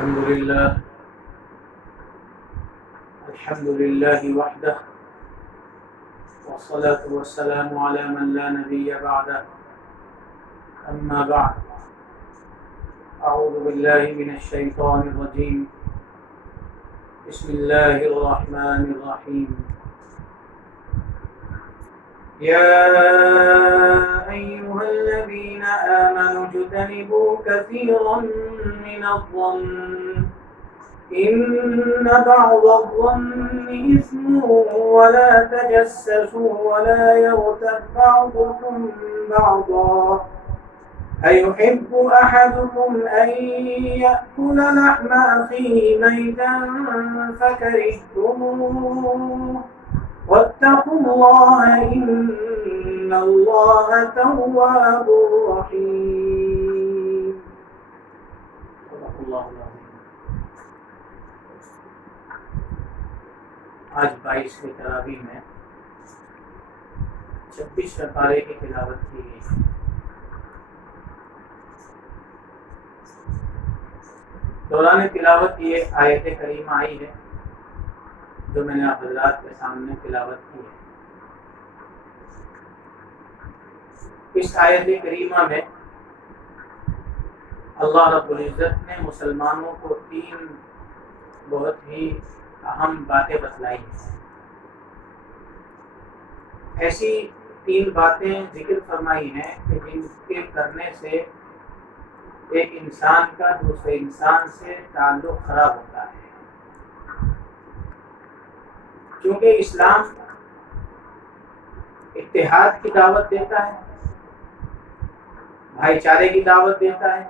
الحمد لله وحده والصلاة والسلام على من لا نبي بعده أما بعد أعوذ بالله من الشيطان الرجيم بسم الله الرحمن الرحيم يا أيها الذين آمنوا اجتنبوا كثيرا من الظن إن بعض الظن إثم ولا تجسسوا ولا يغتب بعضكم بعضا أيحب أحدكم أن يأكل لحم أخيه ميتا فكرهتموه واتقوا الله إن الله تواب رحيم. صدق اللہ العظیم. آج 22ویں تراویح میں 26ویں پارے کی تلاوت کی گئی. دوران تلاوت یہ آیت کریمہ آئی ہے جو میں نے آپ حضرات کے سامنے تلاوت کی ہے. اس آیت کریمہ میں اللہ رب العزت نے مسلمانوں کو 3 بہت ہی اہم باتیں بتلائی ہیں. ایسی 3 باتیں ذکر فرمائی ہیں کہ جن کے کرنے سے ایک انسان کا دوسرے انسان سے تعلق خراب ہوتا ہے. کیونکہ اسلام اتحاد کی دعوت دیتا ہے، بھائی چارے کی دعوت دیتا ہے.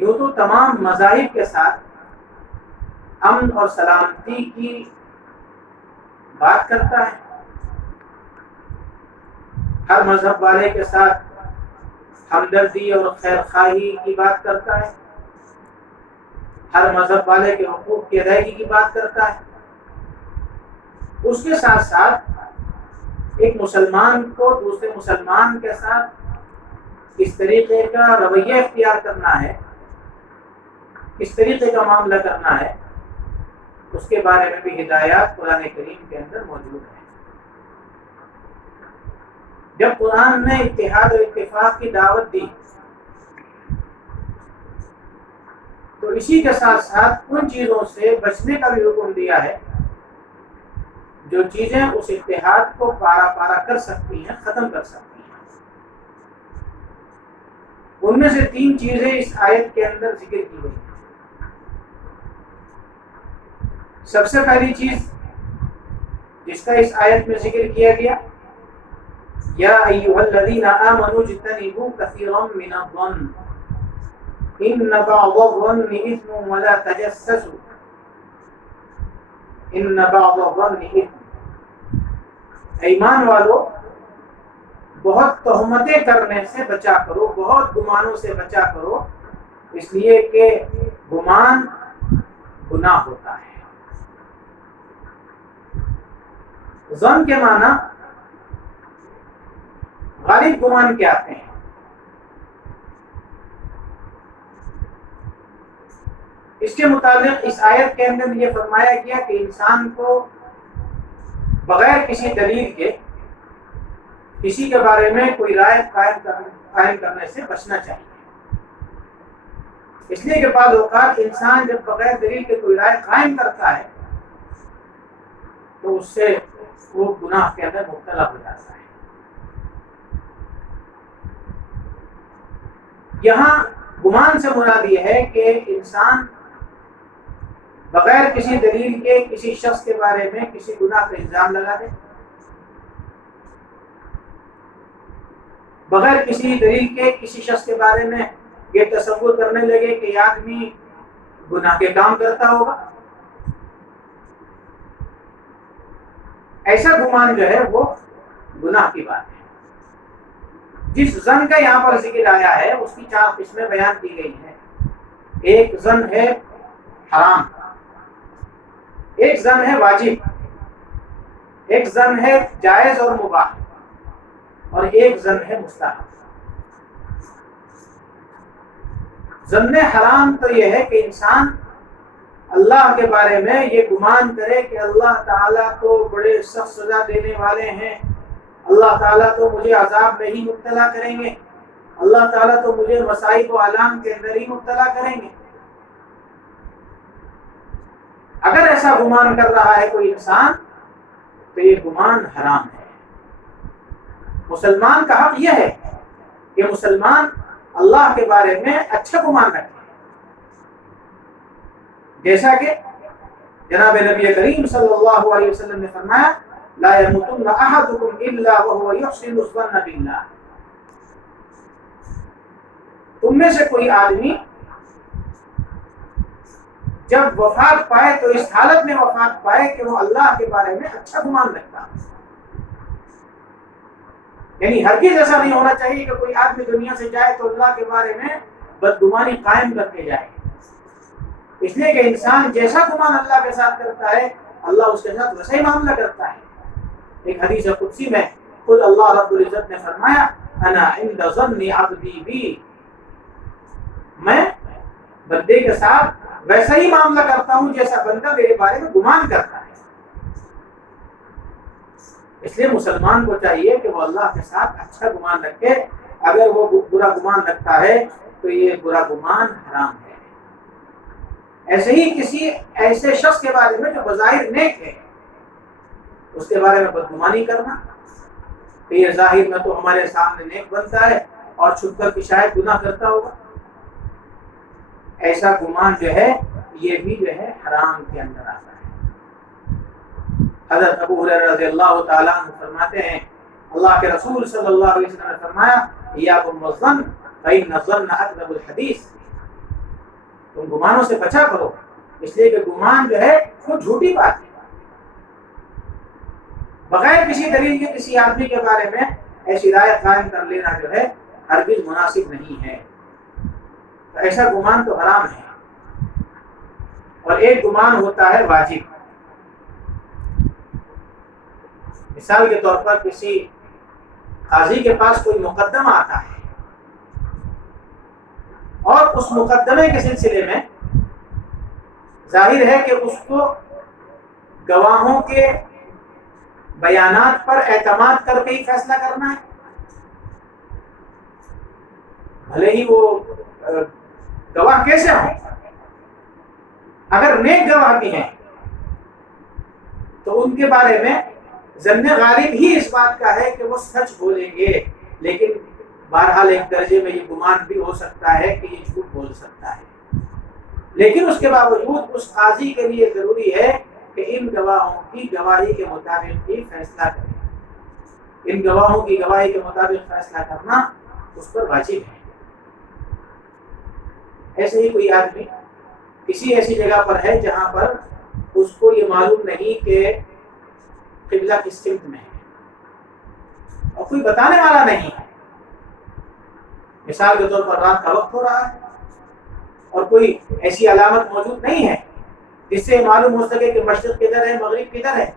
یوں تو تمام مذاہب کے ساتھ امن اور سلامتی کی بات کرتا ہے، ہر مذہب والے کے ساتھ ہمدردی اور خیر خواہی کی بات کرتا ہے، ہر مذہب والے کے حقوق کی ادائیگی کی بات کرتا ہے. اس کے ساتھ ساتھ ایک مسلمان کو دوسرے مسلمان کے ساتھ کس طریقے کا رویہ اختیار کرنا ہے، کس طریقے کا معاملہ کرنا ہے، اس کے بارے میں بھی ہدایات قرآن کریم کے اندر موجود ہیں. جب قرآن نے اتحاد و اتفاق کی دعوت دی تو اسی کے ساتھ ساتھ ان چیزوں سے بچنے کا بھی حکم دیا ہے جو چیزیں اس اتحاد کو پارا پارا کر سکتی ہیں، ختم کر سکتی ہیں. ان میں سے 3 چیزیں اس آیت کے اندر ذکر کی گئی ہیں. سب سے پہلی چیز جس کا اس آیت میں ذکر کیا گیا، یا ایھا الذین آمنوا اجتنبوا کثیرا من الظن ان بعض الظن اثم ولا تجسسوا ان بعض الظن اثم. ایمان والو بہت تہمتیں کرنے سے بچا کرو، بہت گمانوں سے بچا کرو، اس لیے کہ گمان گناہ ہوتا ہے. ظن کے معنی غالب گمان کے آتے ہیں. اس کے مطابق اس آیت کے اندر یہ فرمایا گیا کہ انسان کو بغیر کسی دلیل کے کسی کے بارے میں کوئی رائے قائم کرنے سے بچنا چاہیے. اس لیے کہ بعض اوقات انسان جب بغیر دلیل کے کوئی رائے قائم کرتا ہے تو اس سے وہ گناہ کے اندر مبتلا ہو جاتا ہے. یہاں گمان سے مراد یہ ہے کہ انسان بغیر کسی دلیل کے کسی شخص کے بارے میں کسی گناہ کا الزام لگا دے، بغیر کسی دلیل کے کسی شخص کے بارے میں یہ تصور کرنے لگے کہ یہ آدمی گناہ کے کام کرتا ہوگا. ایسا گمان جو ہے وہ گناہ کی بات ہے. جس ظن کا یہاں پر ذکر آیا ہے اس کی 4 قسمیں بیان کی گئی ہیں. ایک ظن ہے حرام، ایک ظن ہے واجب، ایک ظن ہے جائز اور مباح، اور ایک ظن ہے مستحب. ظن حرام تو یہ ہے کہ انسان اللہ کے بارے میں یہ گمان کرے کہ اللہ تعالیٰ تو بڑے سخت سزا دینے والے ہیں، اللہ تعالیٰ تو مجھے عذاب میں ہی مبتلا کریں گے، اللہ تعالیٰ تو مجھے مصائب و آلام کے اندر ہی مبتلا کریں گے۔ اگر ایسا گمان کر رہا ہے کوئی انسان تو یہ گمان حرام ہے۔ مسلمان کا حق یہ ہے کہ مسلمان اللہ کے بارے میں اچھا گمان رکھے، جیسا کہ جناب نبی کریم صلی اللہ علیہ وسلم نے فرمایا لا يموتن احدكم الا وهو يحسن الظن بالله، تم میں سے کوئی آدمی جب وفات پائے تو اس حالت میں وفات پائے کہ وہ اللہ کے بارے میں اچھا گمان رکھتا، یعنی ہرگز ایسا نہیں ہونا چاہیے کہ کوئی آدمی دنیا سے جائے تو اللہ کے بارے میں بدگمانی قائم کر کے جائے، اس لیے کہ انسان جیسا گمان اللہ کے ساتھ کرتا ہے اللہ اس کے ساتھ ویسا ہی معاملہ کرتا ہے۔ ایک حدیث قدسی میں خود اللہ رب العزت نے فرمایا انا عند ظن عبدی بی، میں بندے کے ساتھ ویسا ہی معاملہ کرتا ہوں جیسا بندہ میرے بارے میں گمان کرتا ہے۔ اس لیے مسلمان کو چاہیے کہ وہ اللہ کے ساتھ اچھا گمان رکھے، اگر وہ برا گمان رکھتا ہے تو یہ برا گمان حرام ہے۔ ایسے ہی کسی ایسے شخص کے بارے میں جو بظاہر نیک ہے اس کے بارے میں بدگمانی کرنا کہ یہ ظاہر میں تو ہمارے سامنے نیک بنتا ہے اور چھپ کر کے شاید گناہ کرتا ہوگا، ایسا گمان جو ہے یہ بھی جو ہے حرام کے اندر آتا ہے۔ حضرت ابو ہریرہ رضی اللہ تعالیٰ عنہ فرماتے ہیں اللہ کے رسول صلی اللہ علیہ وسلم نے فرمایا ایاکم والظن فإن الظن اکذب الحدیث، تم گمانوں سے بچا کرو، اس لیے کہ گمان جو ہے وہ جھوٹی بات ہے۔ بغیر کسی دلیل کے کسی آدمی کے بارے میں ایسی رائے قائم کر لینا جو ہے ہرگز مناسب نہیں ہے، تو ایسا گمان تو حرام ہے۔ اور ایک گمان ہوتا ہے واجب، مثال کے طور پر کسی قاضی کے پاس کوئی مقدمہ آتا ہے اور اس مقدمے کے سلسلے میں ظاہر ہے کہ اس کو گواہوں کے بیانات پر اعتماد کر کے ہی فیصلہ کرنا ہے، بھلے ہی وہ گواہ کیسے ہوں، اگر نیک گواہ بھی ہیں تو ان کے بارے میں ظن غالب ہی اس بات کا ہے کہ وہ سچ بولیں گے، لیکن بہرحال ایک درجے میں یہ گمان بھی ہو سکتا ہے کہ یہ جھوٹ بول سکتا ہے، لیکن اس کے باوجود اس قاضی کے لیے ضروری ہے کہ ان گواہوں کی گواہی کے مطابق ہی فیصلہ کرے، ان گواہوں کی گواہی کے مطابق فیصلہ کرنا اس پر واجب ہے۔ ایسے ہی کوئی آدمی کسی ایسی جگہ پر ہے جہاں پر اس کو یہ معلوم نہیں کہ قبلہ کس سمت میں ہے اور کوئی بتانے والا نہیں ہے، مثال کے طور پر رات کا وقت ہو رہا ہے اور کوئی ایسی علامت موجود نہیں ہے جس سے معلوم ہو سکے کہ مشرق کدھر ہے مغرب کدھر ہے،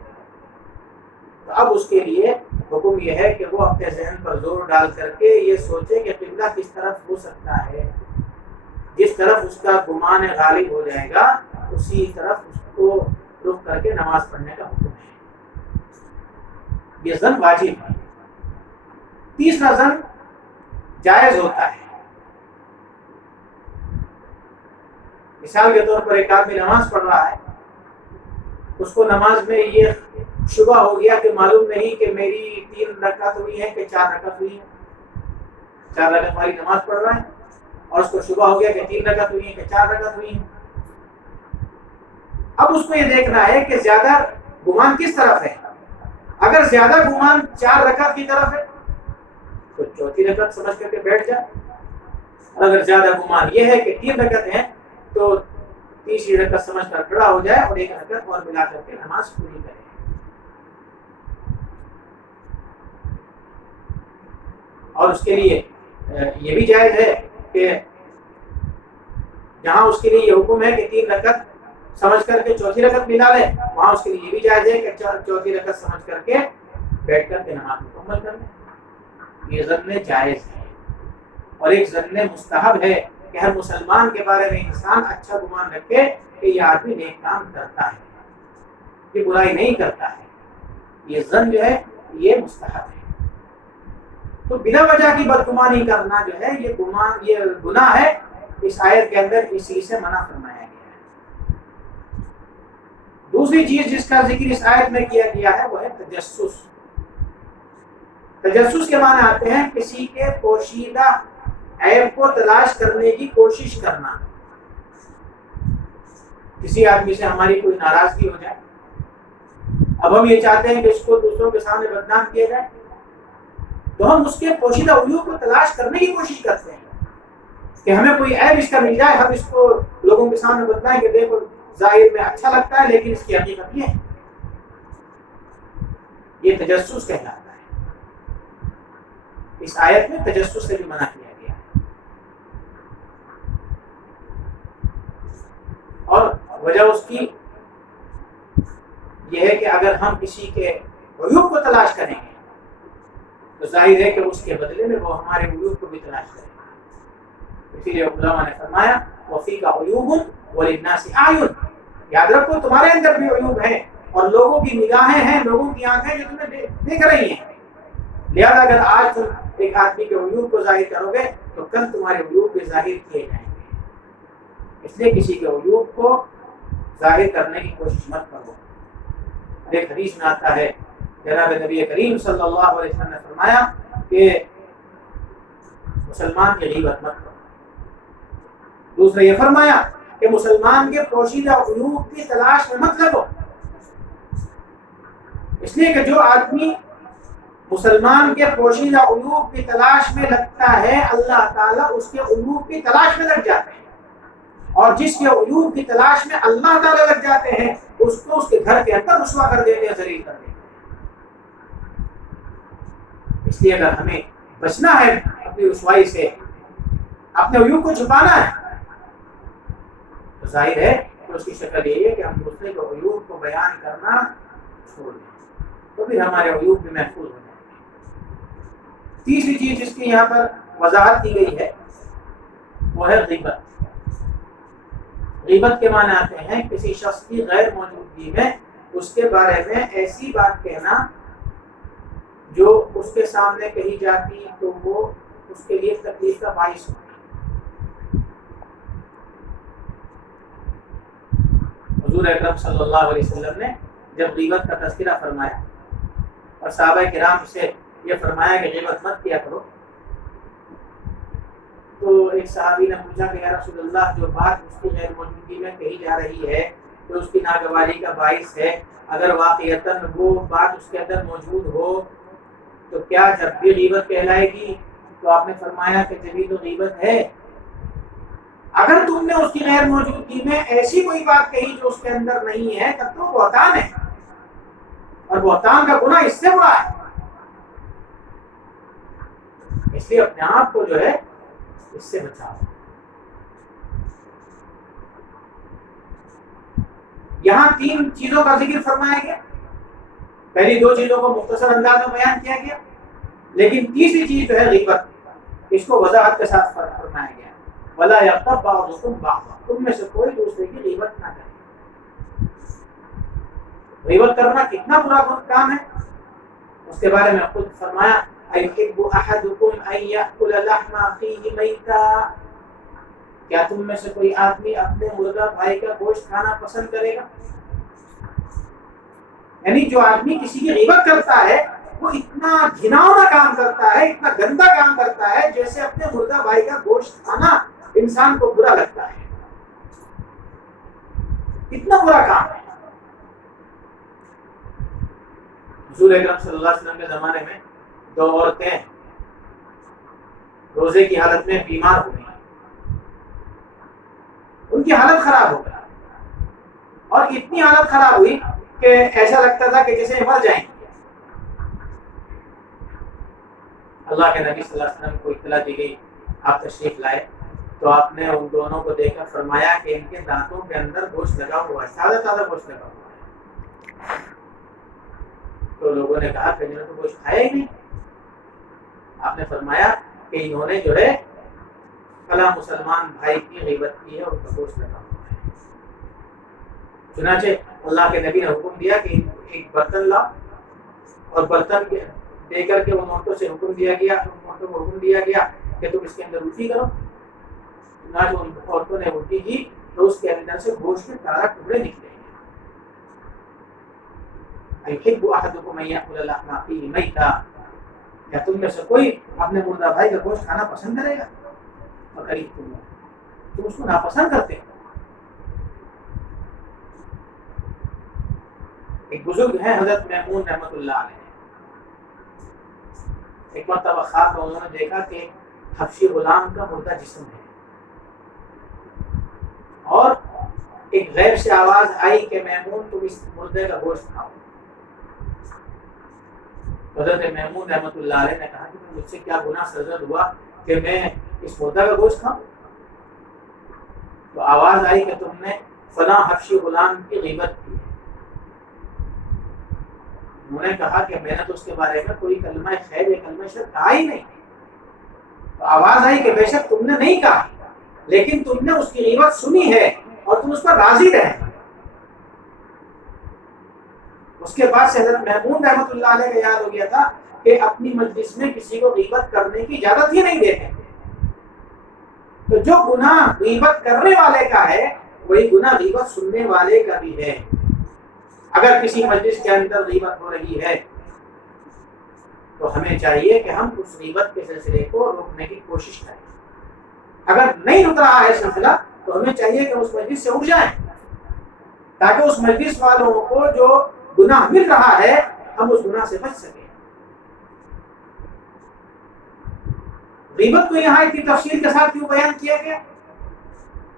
تو اب اس کے لیے حکم یہ ہے کہ وہ اپنے ذہن پر زور ڈال کر کے یہ سوچے کہ قبلہ کس طرف ہو سکتا ہے، جس طرف اس کا گمان غالب ہو جائے گا اسی طرف اس کو رخ کر کے نماز پڑھنے کا حکم ہے۔ یہ ظن واجب ہے۔ تیسرا ظن جائز ہوتا ہے، مثال کے طور پر ایک آدمی نماز پڑھ رہا ہے، اس کو نماز میں یہ شبہ ہو گیا کہ معلوم نہیں کہ میری 3 رکعت ہوئی ہے کہ 4 رکعت ہوئی ہے، 4 رکعت والی نماز پڑھ رہا ہے اور اس کو شبہ ہو گیا کہ 3 رکعت ہوئی ہے کہ 4 رکعت ہوئی ہے۔ اب اس کو یہ دیکھنا ہے کہ زیادہ گمان کس طرف ہے، اگر زیادہ گمان 4 رکعت کی طرف ہے تو 4تھی رکعت سمجھ کر کے بیٹھ جائے، اور اگر زیادہ گمان یہ ہے کہ 3 رکعت ہیں تو 3ری رکعت سمجھ کر کھڑا ہو جائے اور 1 رکعت اور ملا کر کے نماز پوری کرے۔ اور اس کے لیے یہ بھی جائز ہے کہ جہاں اس کے لیے یہ حکم ہے کہ 3 رکعت سمجھ کر کے 4تھی رکعت ملا لے، وہاں اس کے لیے یہ بھی جائز ہے کہ 4تھی رکعت سمجھ کر کے بیٹھ کر کے نماز مکمل کر لیں۔ یہ ظن جائز ہے۔ اور ایک ظن مستحب ہے کہ ہر مسلمان کے بارے میں انسان اچھا گمان رکھے کہ یہ آدمی نیک کام کرتا ہے، یہ برائی نہیں کرتا ہے، یہ ظن جو ہے یہ مستحب ہے۔ تو بلا وجہ کی بدگمانی کرنا جو ہے یہ گناہ ہے، اس آیت کے اندر اس چیز سے منع فرمایا گیا ہے۔ دوسری چیز جس کا ذکر اس آیت میں کیا گیا ہے وہ ہے تجسس۔ تجسس کے معنی آتے ہیں کسی کے پوشیدہ عیب کو تلاش کرنے کی کوشش کرنا۔ کسی آدمی سے ہماری کوئی ناراضگی ہو جائے، اب ہم یہ چاہتے ہیں کہ اس کو دوسروں کے سامنے بدنام کیا جائے، تو ہم اس کے پوشیدہ عیوب کو تلاش کرنے کی کوشش کرتے ہیں کہ ہمیں کوئی عیب اس کا مل جائے، ہم اس کو لوگوں کے سامنے بتائیں کہ دیکھو ظاہر میں اچھا لگتا ہے لیکن اس کی حقیقت یہ ہے۔ یہ تجسس کہلاتا ہے۔ اس آیت میں تجسس سے بھی منع کیا گیا ہے، اور وجہ اس کی یہ ہے کہ اگر ہم کسی کے عیوب کو تلاش کریں گے تو ظاہر ہے کہ اس کے بدلے میں وہ ہمارے عیوب کو بھی تلاش کریں گے۔ اسی لیے علماء نے فرمایا وَفِيكَ عُيُوبٌ وَلِلنَّاسِ أَعْيُنٌ، یاد رکھو تمہارے اندر بھی عیوب ہیں اور لوگوں کی نگاہیں ہیں، لوگوں کی آنکھیں جو تمہیں دیکھ رہی ہیں، لہذا اگر آج تم ایک آدمی کے عیوب کو ظاہر کرو گے تو کل تمہارے عیوب بھی ظاہر کیے جائیں گے۔ اس لیے کسی کے عیوب کو ظاہر کرنے کی کوشش مت کرو۔ ایک حدیث میں آتا ہے جناب نبی کریم صلی اللہ علیہ وسلم نے فرمایا کہ مسلمان کی غیبت مت کرو۔ دوسرا یہ فرمایا کہ مسلمان کے پوشیدہ عیوب کی تلاش میں مت لگو، اس لیے کہ جو آدمی مسلمان کے پوشیدہ عیوب کی تلاش میں لگتا ہے اللہ تعالیٰ اس کے عیوب کی تلاش میں لگ جاتے ہیں، اور جس کے عیوب کی تلاش میں اللہ تعالیٰ لگ جاتے ہیں اس کو اس کے گھر کے اندر رسوا کر دیتے ہیں، ذلیل کر دیتے ہیں۔ اس لیے اگر ہمیں بچنا ہے اپنی رسوائی سے، اپنے عیوب کو چھپانا ہے، تو ظاہر ہے کہ اس کی شکل یہ ہے کہ ہم دوسرے کے عیوب کو بیان کرنا چھوڑ دیں، تو پھر ہمارے عیوب بھی محفوظ ہو جائیں گے۔ تیسری چیز جس کی یہاں پر وضاحت کی گئی ہے وہ ہے غیبت۔ غیبت کے معنی آتے ہیں کسی شخص کی غیر موجودگی میں اس کے بارے میں ایسی بات کہنا جو اس کے سامنے کہی جاتی تو وہ اس کے لیے تکلیف کا باعث ہو۔ حضور اکرم صلی اللہ علیہ وسلم نے جب غیبت کا تذکرہ فرمایا اور صحابہ کرام سے یہ فرمایا کہ غیبت مت کیا کرو، تو ایک صحابی نے پوچھا کہ یا رسول اللہ جو بات اس کی غیر موجودگی میں کہی جا رہی ہے تو اس کی ناگواری کا باعث ہے، اگر واقعتاً وہ بات اس کے اندر موجود ہو تو کیا جب بھی غیبت کہلائے گی؟ تو آپ نے فرمایا کہ جبھی تو غیبت ہے، اگر تم نے اس کی غیر موجودگی میں ایسی کوئی بات کہی جو اس کے اندر نہیں ہے تب تو بہتان ہے، اور بہتان کا گناہ اس سے بڑا ہے۔ اس لیے اپنے آپ کو جو ہے اس سے بچاؤ۔ یہاں تین چیزوں کا ذکر فرمایا گیا، پہلی دو چیزوں کو مختصر انداز میں بیان کیا گیا، لیکن تیسری چیز جو ہے غیبت، اس کو وضاحت کے ساتھ فرمایا گیا وَلَا يَغْتَبْ بَعْضُكُمْ بَعْضًا، تم میں سے کوئی دوسرے کی غیبت نہ کرے۔ غیبت کرنا کتنا برا کام ہے اس کے بارے میں خود فرمایا أَيُحِبُّ أَحَدُكُمْ أَن يَأْكُلَ لَحْمَ أَخِيهِ مَيْتًا، کیا تم میں سے کوئی آدمی اپنے مردہ بھائی کا گوشت کھانا پسند کرے گا؟ یعنی جو آدمی کسی کی غیبت کرتا ہے وہ اتنا گھناؤنا کام کرتا ہے، اتنا گندا کام کرتا ہے جیسے اپنے مردہ بھائی کا گوشت کھانا انسان کو برا لگتا ہے، اتنا برا کام ہے۔ حضور اکرم صلی اللہ علیہ وسلم کے زمانے میں دو عورتیں روزے کی حالت میں بیمار ہو گئی، ان کی حالت خراب ہو گئی، اور اتنی حالت خراب ہوئی کہ ایسا لگتا تھا کہ جیسے مر جائیں گے۔ اللہ کے نبی صلی اللہ علیہ وسلم کو اطلاع دی گئی، آپ تشریف لائے تو آپ نے ان دونوں کو دیکھ کر فرمایا کہ ان کے دانتوں کے اندر گوشت لگا ہوا ہے، تازہ تازہ گوشت لگا ہوا ہے۔ تو لوگوں نے کہا کہ انہوں نے تو گوشت کھایا ہی نہیں۔ آپ نے فرمایا کہ انہوں نے جو ہے فلاں مسلمان بھائی کی غیبت کی ہے اور اس کا گوشت لگا ہوا ہے۔ چنانچہ اللہ کے نبی نے حکم دیا کہ ایک برتن لا، اور برتن دے کر کے ان عورتوں سے حکم دیا گیا کہ تم اس کے اندر الٹی کرو۔ چنانچہ ان عورتوں نے الٹی کی تو اس کے اندر سے گوشت کے 12 ٹکڑے نکلے۔ ايحب احدكم ان ياكل لحم اخيه ميتا، کیا تم میں سے کوئی اپنے مردہ بھائی کا گوشت کھانا پسند کرے گا؟ فکرہتم، تم اس کو ناپسند کرتے ہو۔ ایک بزرگ ہیں حضرت میمون رحمۃ اللہ علیہ، ایک مرتبہ خواب میں انہوں نے دیکھا کہ حبشی غلام کا مردہ جسم ہے، اور ایک غیب سے آواز آئی کہ میمون تم اس مردے کا گوشت کھاؤ۔ حضرت میمون رحمۃ اللہ علیہ نے کہا کہ مجھ سے کیا گناہ سرزد ہوا کہ میں اس مردہ کا گوشت کھاؤں؟ تو آواز آئی کہ تم نے فلاں حبشی غلام کی غیبت کی ہے۔ انہوں نے کہا کہ میں نے تو اس کے بارے میں کوئی کلمہ خیر یا کلمہ شر کہا ہی نہیں۔ تو آواز آئی کہ بے شک تم نے نہیں کہا، لیکن تم نے اس کی غیبت سنی ہے اور تم اس پر راضی رہے۔ اس کے بعد سے حضرت محمود رحمۃ اللہ علیہ کا یاد ہو گیا تھا کہ اپنی مجلس میں کسی کو غیبت کرنے کی اجازت ہی نہیں دیتے۔ تو جو گناہ غیبت کرنے والے کا ہے وہی گناہ غیبت سننے والے کا بھی ہے۔ اگر کسی مجلس کے اندر غیبت ہو رہی ہے تو ہمیں چاہیے کہ ہم اس غیبت کے سلسلے کو روکنے کی کوشش کریں۔ اگر نہیں رک رہا ہے سلسلہ تو ہمیں چاہیے کہ اس مجلس سے اٹھ جائیں، تاکہ اس مجلس والوں کو جو گناہ مل رہا ہے ہم اس گناہ سے بچ سکیں۔ غیبت کو یہاں اتنی تفصیل کے ساتھ کیوں بیان کیا گیا؟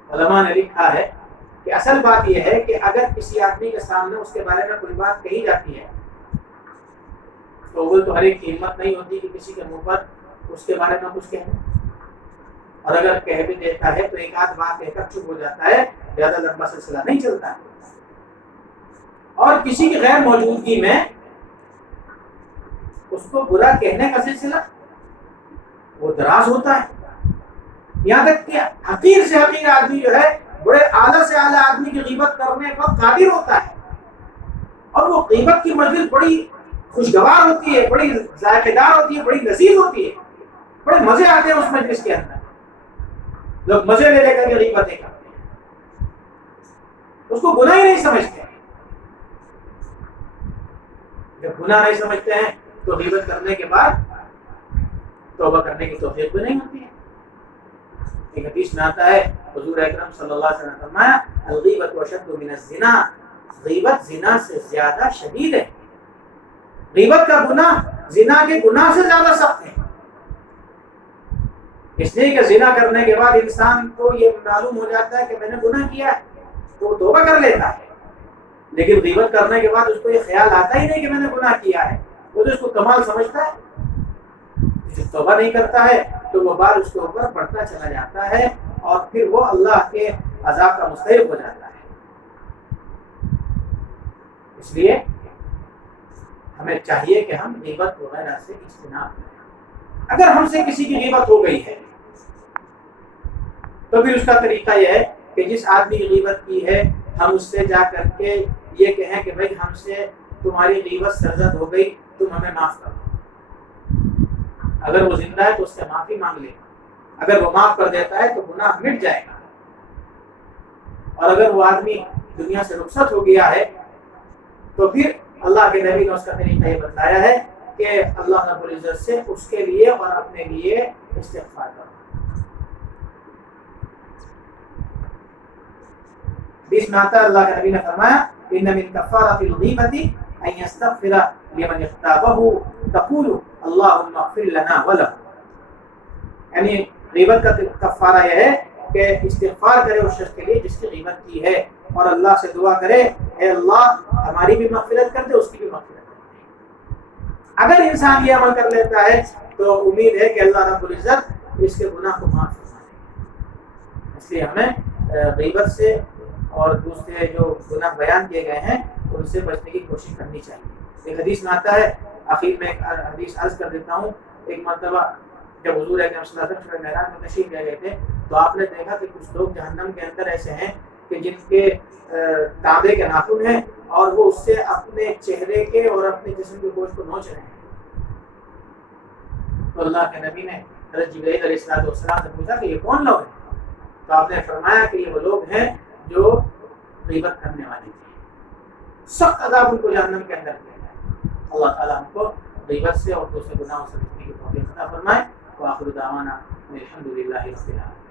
علماء نے لکھا ہے کہ اصل بات یہ ہے کہ اگر کسی آدمی کے سامنے اس کے بارے میں کوئی بات کہی جاتی ہے تو وہ تو ہر ایک کی ہمت نہیں ہوتی کہ کسی کے منہ پر اس کے بارے میں کچھ کہے، اور اگر کہہ بھی دیتا ہے تو ایک آدھ بات کہہ کر چپ ہو جاتا ہے، زیادہ لمبا سلسلہ نہیں چلتا ہے۔ اور کسی کی غیر موجودگی میں اس کو برا کہنے کا سلسلہ وہ دراز ہوتا ہے، یہاں تک کہ حقیر سے حقیر آدمی جو ہے بڑے اعلیٰ سے اعلیٰ آدمی کی غیبت کرنے پر قادر ہوتا ہے، اور وہ غیبت کی مجلس بڑی خوشگوار ہوتی ہے، بڑی ذائقہ دار ہوتی ہے، بڑی لذیذ ہوتی ہے، بڑے مزے آتے ہیں اس مجلس کے اندر، لوگ مزے لے لے کر کے غیبتیں کرتے ہیں، اس کو گناہ ہی نہیں سمجھتے۔ جب گناہ نہیں سمجھتے ہیں تو غیبت کرنے کے بعد توبہ کرنے کی توفیق بھی نہیں ہوتی ہے۔ ایک حدیث میں آتا ہے حضور اکرم صلی اللہ علیہ وسلم نے فرمایا الغیبۃ اشد من الزنا، غیبت زنا سے زیادہ شدید ہے۔ غیبت کا گناہ زنا کے گناہ سے زیادہ سخت ہے، اس لیے کہ زنا کرنے کے بعد انسان کو یہ معلوم ہو جاتا ہے کہ میں نے گناہ کیا ہے تو وہ توبہ کر لیتا ہے، لیکن غیبت کرنے کے بعد اس کو یہ خیال آتا ہی نہیں کہ میں نے گناہ کیا ہے، وہ تو اس کو کمال سمجھتا ہے۔ جو توبہ نہیں کرتا ہے تو وہ بار اس کے اوپر بڑھتا چلا جاتا ہے اور پھر وہ اللہ کے عذاب کا مستحق ہو جاتا ہے۔ اس لیے ہمیں چاہیے کہ ہم غیبت وغیرہ سے اجتناب کریں۔ اگر ہم سے کسی کی غیبت ہو گئی ہے تو پھر اس کا طریقہ یہ ہے کہ جس آدمی کی غیبت کی ہے ہم اس سے جا کر کے یہ کہیں کہ بھائی ہم سے تمہاری غیبت سرزد ہو گئی، تم ہمیں معاف کر دو۔ اگر وہ زندہ ہے تو اس سے معافی مانگ لے، اگر وہ معاف کر دیتا ہے تو گناہ مٹ جائے گا، اور اگر وہ آدمی دنیا سے رخصت ہو گیا ہے تو پھر اللہ کے نبی نے اس کا طریقہ یہ بتایا ہے کہ اللہ رب العزت سے اس کے لیے اور اپنے لیے استغفار کرو۔ حدیث میں آتا ہے اللہ کے نبی نے فرمایا ان من کفارۃ الغیبۃ ان یستغفر لمن اغتابہ تقول اللهم اغفر لنا وله، یعنی غیبت کا کفارہ یہ ہے کہ استغفار کرے اس شخص کے لیے جس کی غیبت کی ہے، اور اللہ سے دعا کرے اے اللہ ہماری بھی مغفرت کر دے، اس کی بھی مغفرت کر دے۔ اگر انسان یہ عمل کر لیتا ہے تو امید ہے کہ اللہ رب العزت اس کے گناہ کو معاف فرما دے۔ اس لیے ہمیں غیبت سے اور دوسرے جو گناہ بیان کیے گئے ہیں ان سے بچنے کی کوشش کرنی چاہیے۔ ایک حدیث میں آتا ہے، آخر میں ایک حدیث عرض کر دیتا ہوں، ایک مرتبہ جب حضور اکرم صلی اللہ علیہ وسلم معراج میں تشریف لے گئے تھے تو آپ نے دیکھا کہ کچھ لوگ جہنم کے اندر ایسے ہیں کہ جن کے تانبے کے ناخن ہیں اور وہ اس سے اپنے چہرے کے اور اپنے جسم کے گوشت کو نوچ رہے ہیں۔ تو اللہ کے نبی نے حضرت جبرائیل علیہ السلام سے پوچھا کہ یہ کون لوگ ہیں؟ تو آپ نے فرمایا کہ یہ وہ لوگ ہیں جو غیبت کرنے والے ہیں، سخت عذاب ان کو جہنم کے اندر دیا جائے۔ اللہ تعالیٰ ہم کو غیبت سے اور دوسرے گناہوں سے بچنے کی توفیق عطا فرمائے۔ وآخر دعوانا الحمد للہ رب العالمین۔